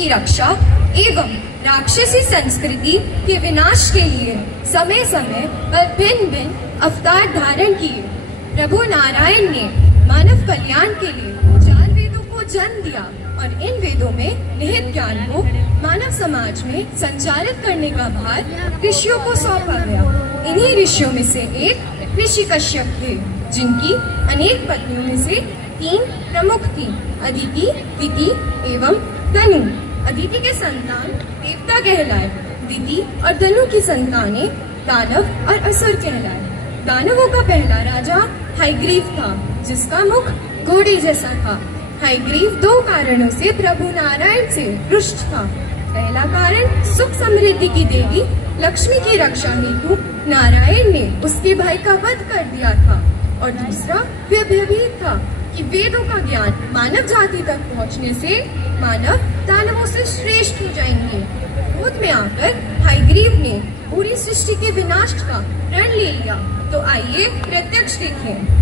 की रक्षा एवं राक्षसी संस्कृति के विनाश के लिए समय समय पर भिन्न भिन्न अवतार धारण किए। प्रभु नारायण ने मानव कल्याण के लिए 4 वेदों को जन्म दिया और इन वेदों में निहित ज्ञान को मानव समाज में संचारित करने का भार ऋषियों को सौंपा गया। इन्हीं ऋषियों में से एक ऋषि कश्यप थे, जिनकी अनेक पत्नियों में से 3 प्रमुख थी, अदिति, दिति एवं तनु। अदिति के संतान देवता कहलाए। दिति और तनु की संतानें दानव और असुर कहलाए। दानवों का पहला राजा हयग्रीव था, जिसका मुख घोड़े जैसा था। हयग्रीव 2 कारणों से प्रभु नारायण से रुष्ट था। पहला कारण सुख समृद्धि की देवी लक्ष्मी की रक्षा हेतु नारायण ने उसके भाई का वध कर दिया था, और दूसरा वह भयभीत था कि वेदों का ज्ञान मानव जाति तक पहुंचने से मानव दानवों से श्रेष्ठ हो जाएंगे। क्रोध में आकर हयग्रीव ने पूरी सृष्टि के विनाश का प्रण ले लिया। तो आइए प्रत्यक्ष देखें।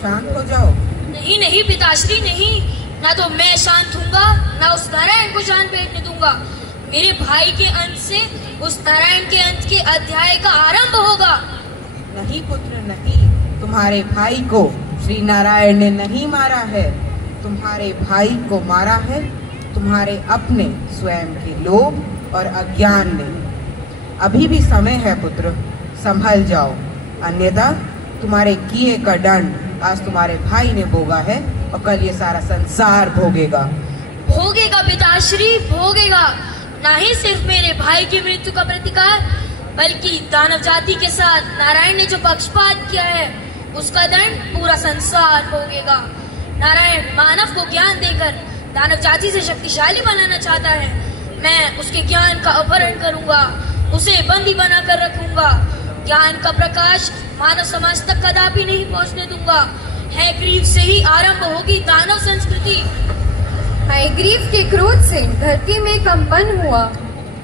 शांत हो जाओ। नहीं नहीं पिताश्री, नहीं, ना तो मैं शांत हूँगा, ना उस नारायण को शांत बैठने दूंगा। मेरे भाई के अंत से उस नारायण के अंत के अध्याय का आरंभ होगा। नहीं पुत्र नहीं, तुम्हारे भाई को श्री नारायण ने नहीं मारा है। तुम्हारे भाई को मारा है तुम्हारे अपने स्वयं के लोभ और अज्ञान ने। अभी भी समय है पुत्र, संभल जाओ, अन्यथा तुम्हारे किए का दंड आज तुम्हारे भाई ने भोगा है और कल ये सारा संसार भोगेगा। भोगेगा पिताश्री, भोगेगा। ना ही सिर्फ मेरे भाई की मृत्यु का प्रतिकार, बल्कि दानव जाति के साथ नारायण ने जो पक्षपात किया है उसका दंड पूरा संसार भोगेगा। नारायण मानव को ज्ञान देकर दानव जाति से शक्तिशाली बनाना चाहता है। मैं उसके ज्ञान का अपहरण करूंगा, उसे बंदी बनाकर रखूंगा। ज्ञान का प्रकाश मानव समाज तक कदापि नहीं पहुंचने दूंगा। हयग्रीव से ही आरंभ होगी दानव संस्कृति। हयग्रीव के क्रोध से धरती में कंपन हुआ।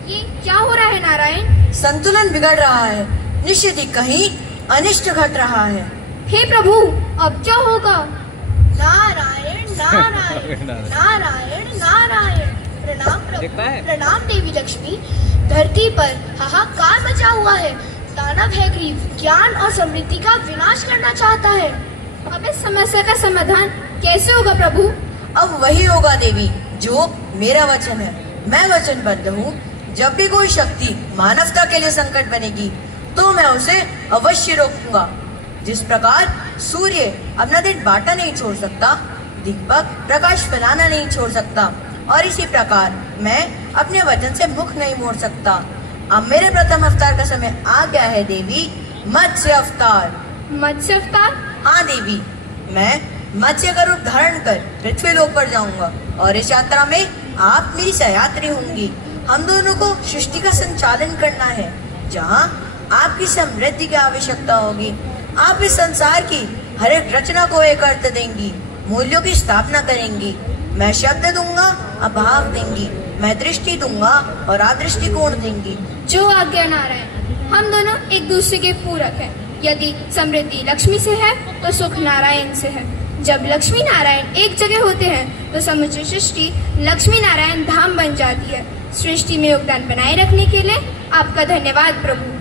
ये क्या हो रहा है नारायण? संतुलन बिगड़ रहा है, निश्चित ही कहीं अनिष्ट घट रहा है। हे प्रभु, अब क्या होगा? नारायण नारायण नारायण नारायण। प्रणाम प्रभु, प्रणाम देवी लक्ष्मी। धरती पर हाहाकार मचा हुआ है। दानव हयग्रीव ज्ञान और समृद्धि का विनाश करना चाहता है। अब इस समस्या का समाधान कैसे होगा प्रभु? अब वही होगा देवी जो मेरा वचन है। मैं वचनबद्ध हूँ, जब भी कोई शक्ति मानवता के लिए संकट बनेगी तो मैं उसे अवश्य रोकूंगा। जिस प्रकार सूर्य अपना दिन बांटा नहीं छोड़ सकता, दीपक प्रकाश फैलाना नहीं छोड़ सकता, और इसी प्रकार मैं अपने वचन से मुख नहीं मोड़ सकता। अब मेरे प्रथम अवतार का समय आ गया है देवी, मत्स्य अवतार। मत्स्य अवतार? हाँ देवी, मैं मत्स्य का रूप धारण कर पृथ्वी लोक पर जाऊंगा और इस यात्रा में आप मेरी सहयात्री होंगी। हम दोनों को सृष्टि का संचालन करना है। जहाँ आपकी समृद्धि की आवश्यकता होगी, आप इस संसार की हर एक रचना को एक अर्थ देंगी, मूल्यों की स्थापना करेंगी। मैं शब्द दूंगा, अभाव देंगी। मैं दृष्टि दूंगा और आप दृष्टिकोण देंगी। जो आज्ञा नारायण। हम दोनों एक दूसरे के पूरक हैं। यदि समृद्धि लक्ष्मी से है तो सुख नारायण से है। जब लक्ष्मी नारायण एक जगह होते हैं तो समूची सृष्टि लक्ष्मी नारायण धाम बन जाती है। सृष्टि में योगदान बनाए रखने के लिए आपका धन्यवाद प्रभु।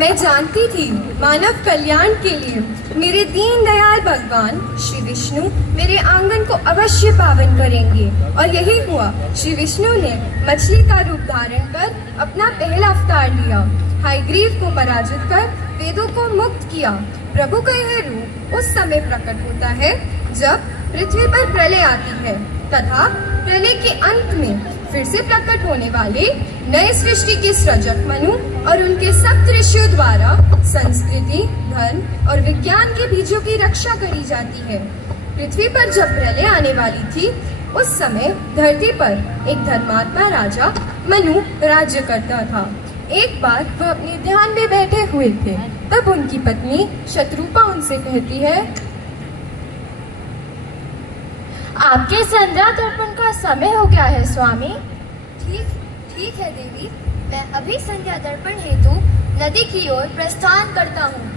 मैं जानती थी मानव कल्याण के लिए मेरे दीन दयाल भगवान श्री विष्णु मेरे आंगन को अवश्य पावन करेंगे, और यही हुआ। श्री विष्णु ने मछली का रूप धारण कर अपना पहला अवतार लिया। हयग्रीव को पराजित कर वेदों को मुक्त किया। प्रभु का यह रूप उस समय प्रकट होता है जब पृथ्वी पर प्रलय आती है, तथा प्रलय के अंत में फिर से प्रकट होने वाले नए सृष्टि के सृजक मनु और उनके सप्त ऋषियों द्वारा संस्कृति, धर्म और विज्ञान के बीजों की रक्षा करी जाती है। पृथ्वी पर जब प्रलय आने वाली थी, उस समय धरती पर एक धर्मात्मा राजा मनु राज्य करता था। एक बार वह अपने ध्यान में बैठे हुए थे, तब उनकी पत्नी शत्रुपा उनसे कहती है, आपके संध्या दर्पण का समय हो गया है स्वामी। ठीक है देवी, मैं अभी संध्या दर्पण हेतु नदी की ओर प्रस्थान करता हूँ।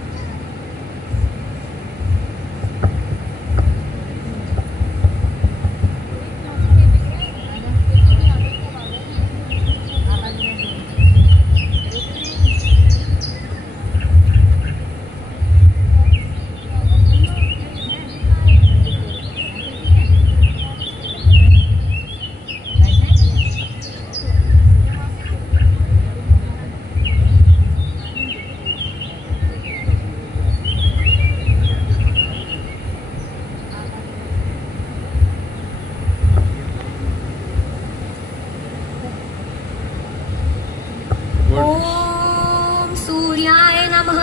ओम सूर्याय नमः।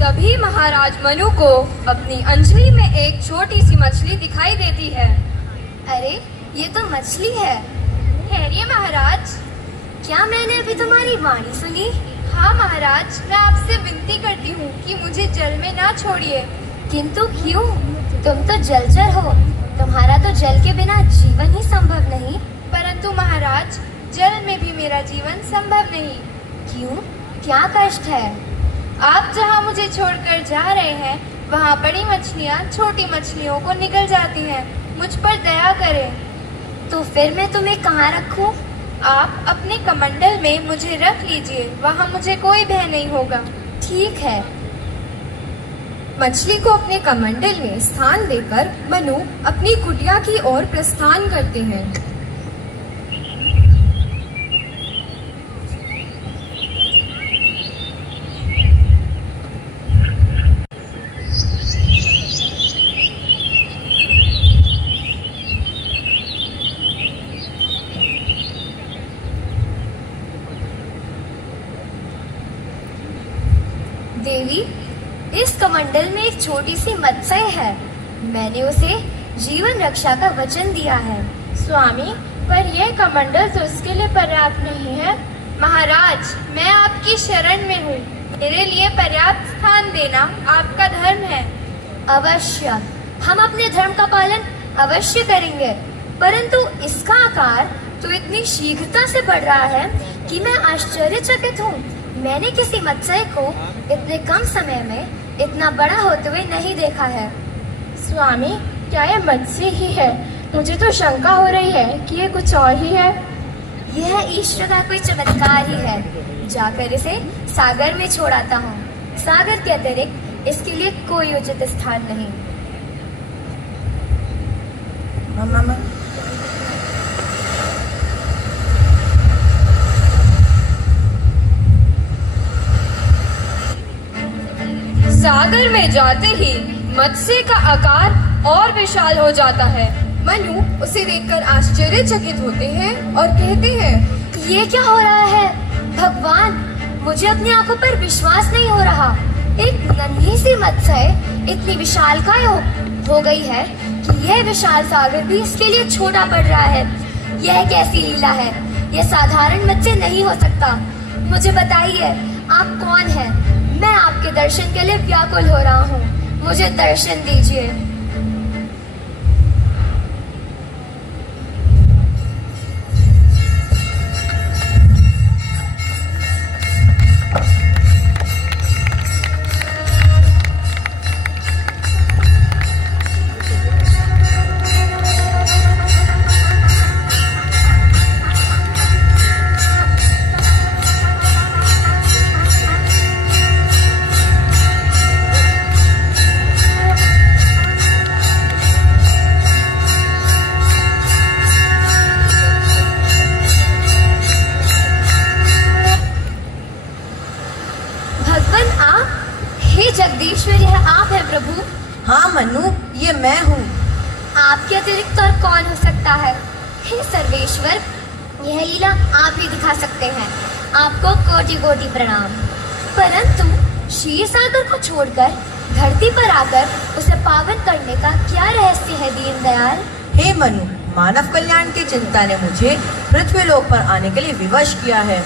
तभी महाराज मनु को अपनी अंजलि में एक छोटी सी मछली दिखाई देती है। अरे ये तो मछली है। ठहरिए महाराज, क्या मैंने अभी तुम्हारी वाणी सुनी? हाँ महाराज, मैं आपसे विनती करती हूँ कि मुझे जल में ना छोड़िए। किंतु क्यों? तुम तो जलचर हो, तुम्हारा तो जल के बिना जीवन ही संभव नहीं। परंतु महाराज, जल में भी मेरा जीवन संभव नहीं। क्यों? क्या कष्ट है? आप जहाँ मुझे छोड़कर जा रहे हैं, वहाँ बड़ी मछलियाँ छोटी मछलियों को निगल जाती हैं। मुझ पर दया करें। तो फिर मैं तुम्हें कहाँ रखूं? आप अपने कमंडल में मुझे रख लीजिए, वहाँ मुझे कोई भय नहीं होगा। ठीक है। मछली को अपने कमंडल में स्थान देकर मनु अपनी कुटिया की ओर प्रस्थान करते हैं। देवी, इस कमंडल में एक छोटी सी मत्स्य है। मैंने उसे जीवन रक्षा का वचन दिया है। स्वामी, पर यह कमंडल तो उसके लिए पर्याप्त नहीं है। महाराज, मैं आपकी शरण में हूँ। मेरे लिए पर्याप्त स्थान देना आपका धर्म है। अवश्य, हम अपने धर्म का पालन अवश्य करेंगे, परंतु इसका आकार तो इतनी शीघ्रता से बढ़ रहा है कि मैं आश्चर्यचकित हूँ। मैंने किसी मत्स्य को इतने कम समय में इतना बड़ा होते हुए नहीं देखा है। स्वामी, क्या यह मत्स्य ही है? मुझे तो शंका हो रही है कि ये कुछ और ही है। यह ईश्वर का कोई चमत्कार ही है। जाकर इसे सागर में छोड़ाता हूँ। सागर के अतिरिक्त इसके लिए कोई उचित स्थान नहीं। मामा सागर में जाते ही मत्स्य का आकार और विशाल हो जाता है। मनु उसे देखकर आश्चर्यचकित होते हैं और कहते हैं, ये क्या हो रहा है? भगवान, मुझे अपनी आंखों पर विश्वास नहीं हो रहा। एक नन्ही सी मत्स्य इतनी विशालकाय हो गई है कि यह विशाल सागर भी इसके लिए छोटा पड़ रहा है। यह कैसी लीला है? यह साधारण मत्स्य नहीं हो सकता। मुझे बताइए, आप कौन हैं? मैं आपके दर्शन के लिए व्याकुल हो रहा हूँ। मुझे दर्शन दीजिए। जगदीश्वर, यह आप हैं प्रभु? हाँ मनु, ये मैं हूँ। आपके अतिरिक्त और कौन हो सकता है? हे सर्वेश्वर, यह लीला आप ही दिखा सकते हैं। आपको कोटि कोटि प्रणाम। परंतु क्षीर सागर को छोड़कर धरती पर आकर उसे पावन करने का क्या रहस्य है दीनदयाल? हे मनु, मानव कल्याण की चिंता ने मुझे पृथ्वी लोक पर आने के लिए विवश किया है।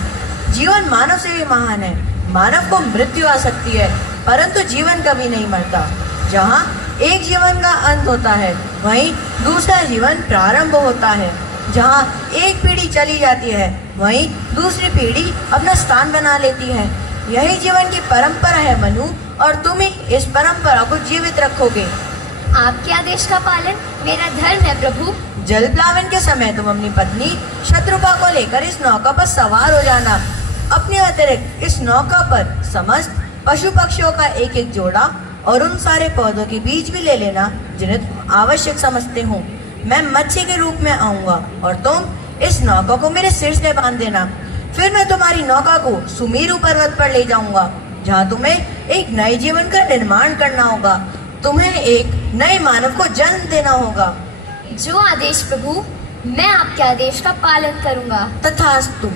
जीवन मानव से भी महान है। मानव को मृत्यु आ सकती है, परंतु जीवन कभी नहीं मरता। जहाँ एक जीवन का अंत होता है, वहीं दूसरा जीवन प्रारंभ होता है। जहाँ एक पीढ़ी चली जाती है, वहीं दूसरी पीढ़ी अपना स्थान बना लेती है। यही जीवन की परंपरा है मनु, और तुम ही इस परंपरा को जीवित रखोगे। आपके आदेश का पालन मेरा धर्म है प्रभु। जल प्लावन के समय तुम अपनी पत्नी शत्रुपा को लेकर इस नौका पर सवार हो जाना। अपने अतिरिक्त इस नौका पर समस्त पशु पक्षियों का एक एक जोड़ा और उन सारे पौधों के बीज भी ले लेना जिन्हें तुम आवश्यक समझते हो। मैं मच्छी के रूप में आऊंगा और तुम इस नौका को मेरे सिर से बांध देना। फिर मैं तुम्हारी नौका को सुमेरु पर्वत पर ले जाऊंगा, जहाँ तुम्हें एक नए जीवन का निर्माण करना होगा। तुम्हें एक नए मानव को जन्म देना होगा। जो आदेश प्रभु, मैं आपके आदेश का पालन करूंगा। तथास्तु।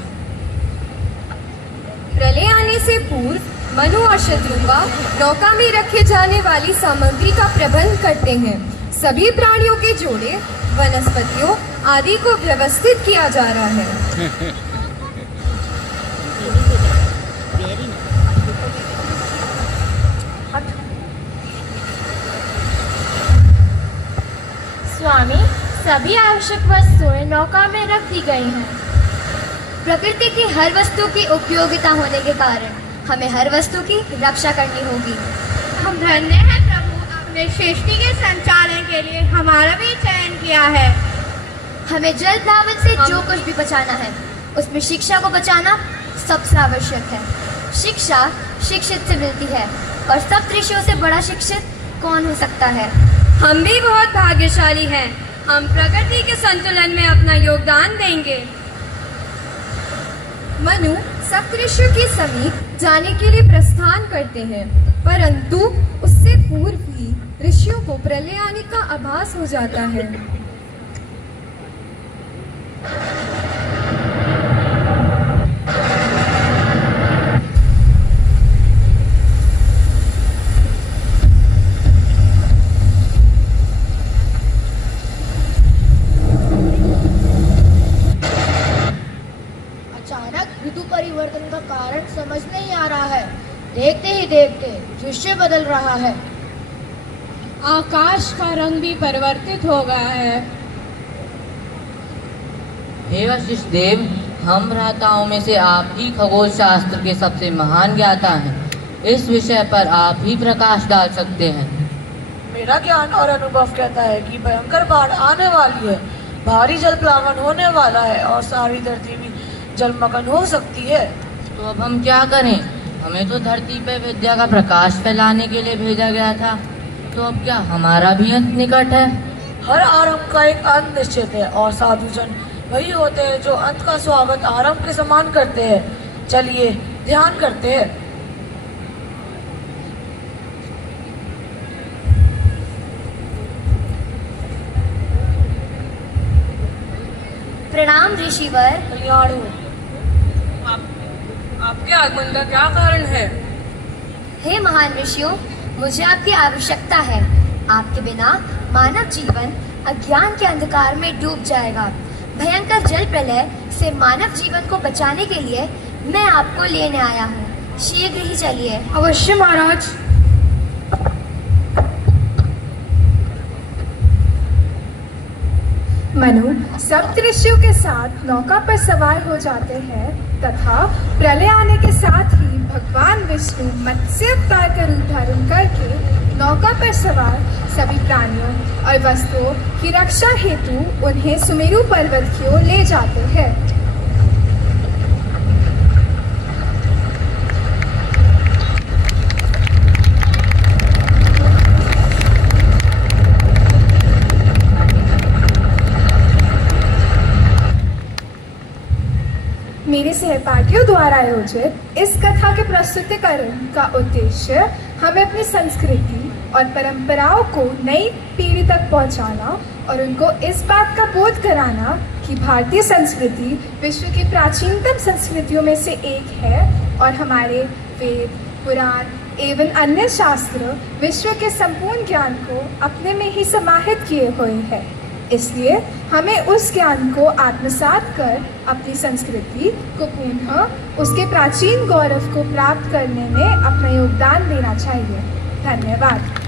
प्रलय आने से पूर्व मनु और शत्रुंगा नौका में रखे जाने वाली सामग्री का प्रबंध करते हैं। सभी प्राणियों के जोड़े, वनस्पतियों आदि को व्यवस्थित किया जा रहा है। स्वामी, सभी आवश्यक वस्तुएं नौका में रख दी गई हैं। प्रकृति की हर वस्तु की उपयोगिता होने के कारण हमें हर वस्तु की रक्षा करनी होगी। हम धन्य हैं प्रभु, आपने सृष्टि के संचालन के लिए हमारा भी चयन किया है। हमें जल प्लावन से जो कुछ भी बचाना है, उसमें शिक्षा को बचाना सबसे आवश्यक है। शिक्षा शिक्षित से मिलती है, और सब ऋषियों से बड़ा शिक्षित कौन हो सकता है। हम भी बहुत भाग्यशाली हैं। हम प्रकृति के संतुलन में अपना योगदान देंगे। मनु सप्तऋषियों के समीप जाने के लिए प्रस्थान करते हैं, परंतु उससे पूर्व ही ऋषियों को प्रलय आने का आभास हो जाता है। परिवर्तन का कारण समझ नहीं आ रहा है। देखते ही देखते दृश्य बदल रहा है। आकाश का रंग भी परिवर्तित हो गया है। हे वशिष्ठ देव, हम भ्राताओं में से आप ही खगोल शास्त्र के सबसे महान ज्ञाता हैं। इस विषय पर आप ही प्रकाश डाल सकते हैं। मेरा ज्ञान और अनुभव कहता है कि भयंकर बाढ़ आने वाली है, भारी जल प्लावन होने वाला है और सारी धरती भी जलमग्न हो सकती है। तो अब हम क्या करें? हमें तो धरती पे विद्या का प्रकाश फैलाने के लिए भेजा गया था, तो अब क्या हमारा भी अंत निकट है? हर आरंभ का एक अंत निश्चित है, और साधुजन वही होते हैं जो अंत का स्वागत आरंभ के समान करते हैं। चलिए ध्यान करते हैं। प्रणाम ऋषिवर। कल्याण हो। आपके आगमन का क्या कारण है? हे महान ऋषियों, मुझे आपकी आवश्यकता है। आपके बिना मानव जीवन अज्ञान के अंधकार में डूब जाएगा। भयंकर जल प्रलय से मानव जीवन को बचाने के लिए मैं आपको लेने आया हूँ। शीघ्र ही चलिए। अवश्य महाराज। मनु सप्तऋषियों के साथ नौका पर सवार हो जाते हैं तथा प्रलय आने के साथ ही भगवान विष्णु मत्स्य अवतार का रूप धारण करके नौका पर सवार सभी प्राणियों और वस्तुओं की रक्षा हेतु उन्हें सुमेरु पर्वत की ओर ले जाते हैं। मेरे सहपाठियों द्वारा आयोजित इस कथा के प्रस्तुतिकरण का उद्देश्य हमें अपनी संस्कृति और परंपराओं को नई पीढ़ी तक पहुंचाना और उनको इस बात का बोध कराना कि भारतीय संस्कृति विश्व की प्राचीनतम संस्कृतियों में से एक है और हमारे वेद, पुराण एवं अन्य शास्त्र विश्व के संपूर्ण ज्ञान को अपने में ही समाहित किए हुए हैं। इसलिए हमें उस ज्ञान को आत्मसात कर अपनी संस्कृति को पुनः उसके प्राचीन गौरव को प्राप्त करने में अपना योगदान देना चाहिए। धन्यवाद।